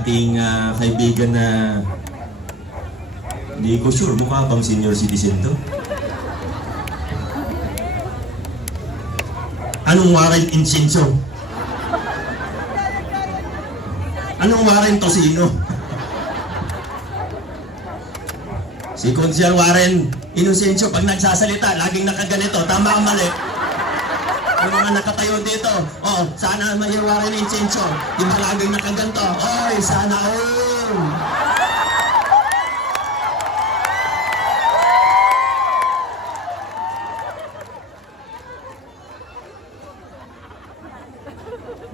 ating ah, kaibigan na hindi ko sure, mukha bang senior citizen to? Anong warrant insenso? Anong warrant tosino? si Consiel Warren Inocencio, pag nagsasalita, laging nakaganito. Tama ang mali. Yung mga nakatayo dito, oh, sana may Warren Inocencio. Di ba laging nakaganto? Oy, sana all.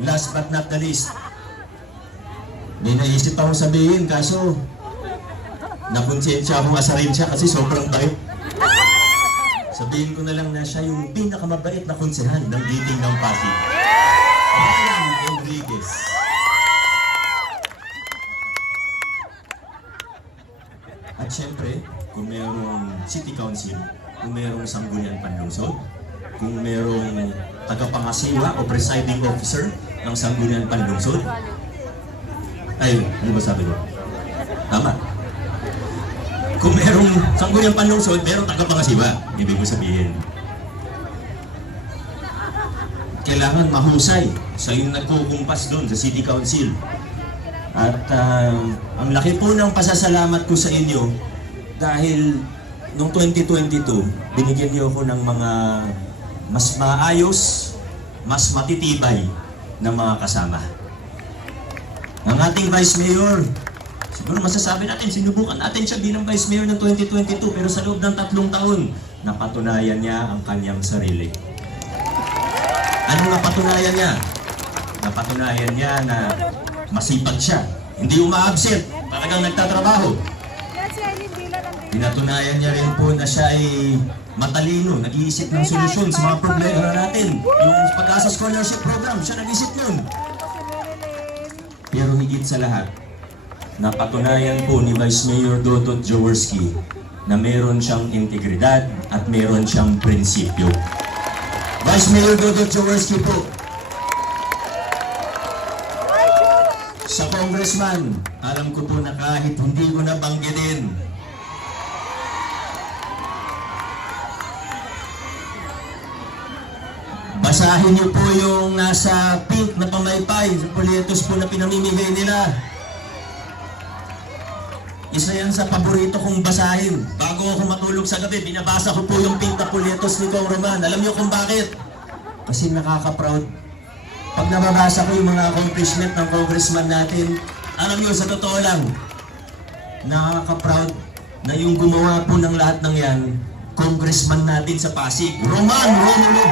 Last but not the least, may naisip akong sabihin kaso nakonsensya akong asarin siya kasi sobrang bait. Sabihin ko na lang na siya yung pinakamabait na konsehal ng dating ng Pasig. Brian Enriquez. At syempre, kung merong city council, kung merong sanggunian panlungsod, kung merong tagapangasiwa o presiding officer ng sanggunian panlungsod, ay, ano ba sabi ko? Tama. Kung merong sanggunian panlungsod, merong tagapangasiwa. Ibig ko sabihin. Kailangan mahusay sa yung nagkukumpas doon sa City Council. At ah, ang laki po ng pasasalamat ko sa inyo dahil noong 2022, binigyan niyo ako ng mga mas maayos, mas matitibay na mga kasama. Ang ating Vice Mayor, siguro masasabi natin, sinubukan natin siya bilang Vice Mayor ng 2022 pero sa loob ng tatlong taon, napatunayan niya ang kanyang sarili. Anong napatunayan niya? Napatunayan niya na masipag siya. Hindi umaabsent. Talagang nagtatrabaho. Pinatunayan niya rin po na siya ay matalino, nag-iisip ng solusyon sa mga problema natin. Yung pag-asa scholarship program, siya nag-isip nun. Pero higit sa lahat, napatunayan po ni Vice Mayor Dodot Jaworski na meron siyang integridad at meron siyang prinsipyo. Vice Mayor Dodot Jaworski po, sa congressman, alam ko po na kahit hindi ko na banggitin, basahin niyo po yung nasa pink na pamaypay, sa polyetos po na pinamimigay nila. Isa yan sa paborito kong basahin. Bago ako matulog sa gabi, binabasa ko po yung pink na polyetos ni Kong Roman. Alam niyo kung bakit? Kasi nakaka-proud. Pag nababasa ko yung mga accomplishment ng congressman natin, alam niyo, sa totoo lang, nakaka-proud na yung gumawa po ng lahat ng yan, congressman natin sa Pasig, Roman Romulo.